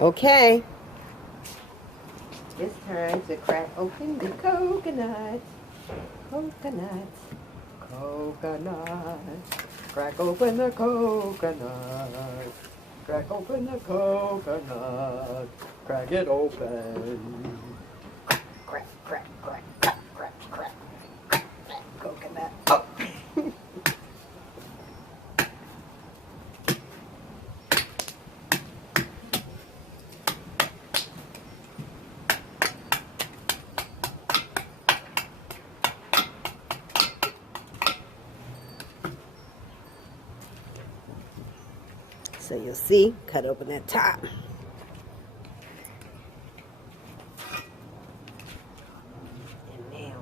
Okay. It's time to crack open the coconut. Coconuts. Coconuts. Crack open the coconut. Crack open the coconut. Crack it open. Crack, crack, crack, crack, crack, crack. Coconut. Oh. So you'll see, cut open that top. And now,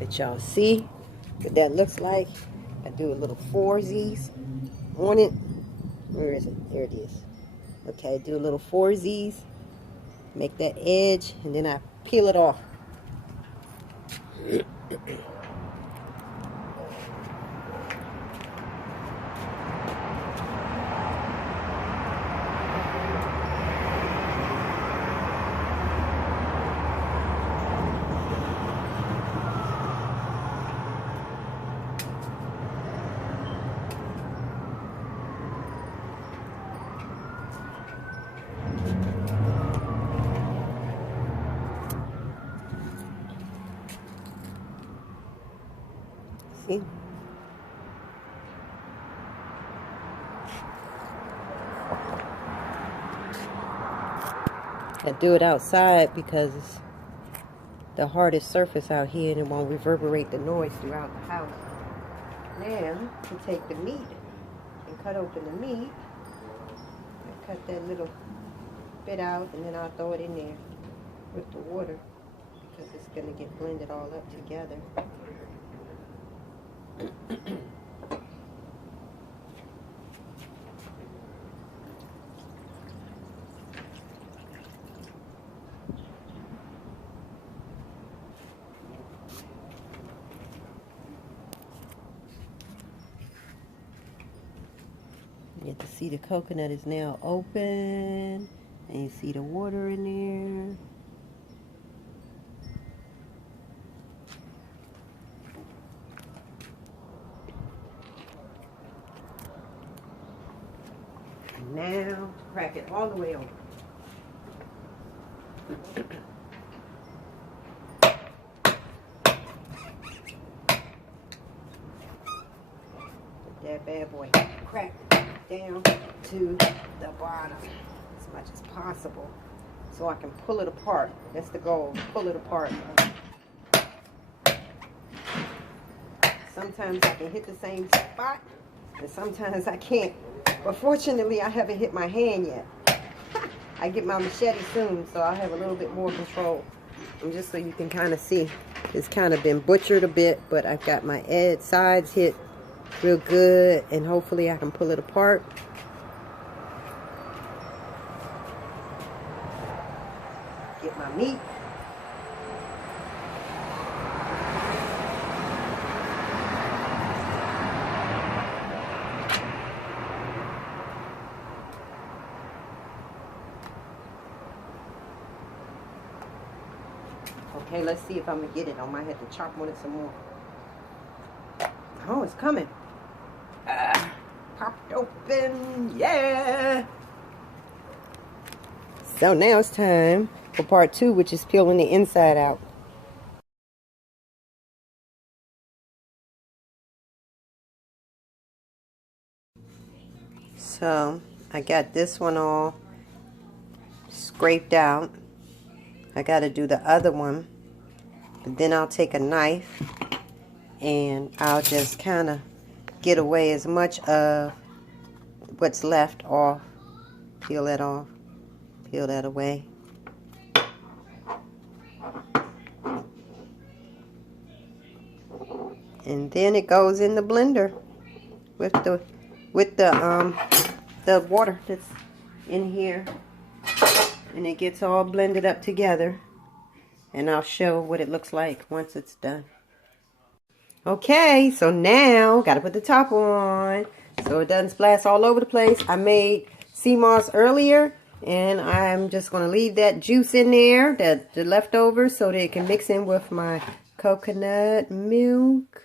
let y'all see what that looks like. I do a little foursies on it. Where is it? There it is. Okay, do a little foursies. Make that edge, and then I peel it off. See? I do it outside because it's the hardest surface out here and it won't reverberate the noise throughout the house. Now, to take the meat and cut open the meat, I cut that little bit out and then I'll throw it in there with the water because it's going to get blended all up together. You get to see the coconut is now open, and you see the water in there. And now, crack it all the way over. That bad boy crack down to the bottom as much as possible so I can pull it apart. That's the goal, pull it apart. Sometimes I can hit the same spot and sometimes I can't, but fortunately I haven't hit my hand yet. I get my machete soon, so I'll have a little bit more control. And just so you can kind of see, it's kind of been butchered a bit, but I've got my sides hit real good, and hopefully I can pull it apart. Get my meat. Okay, let's see if I'm gonna get it. I might have to chop on it some more. Oh, it's coming. Popped open, yeah. So now it's time for part 2, which is peeling the inside out. So I got this one all scraped out. I got to do the other one, but then I'll take a knife and I'll just kind of get away as much of what's left off. Peel that off. Peel that away. And then it goes in the blender with the water that's in here. and it gets all blended up together. And I'll show what it looks like once it's done. Okay, so now got to put the top on so it doesn't splash all over the place. I made sea moss earlier, and I'm just going to leave that juice in there, the leftovers, so that it can mix in with my coconut milk.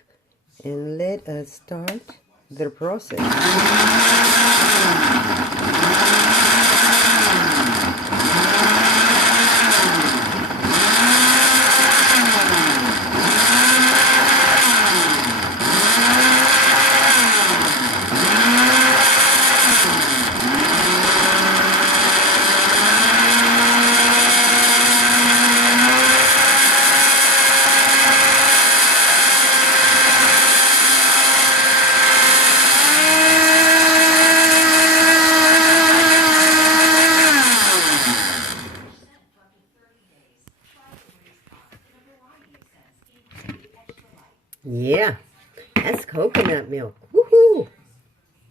And let us start the process. Yeah, that's coconut milk.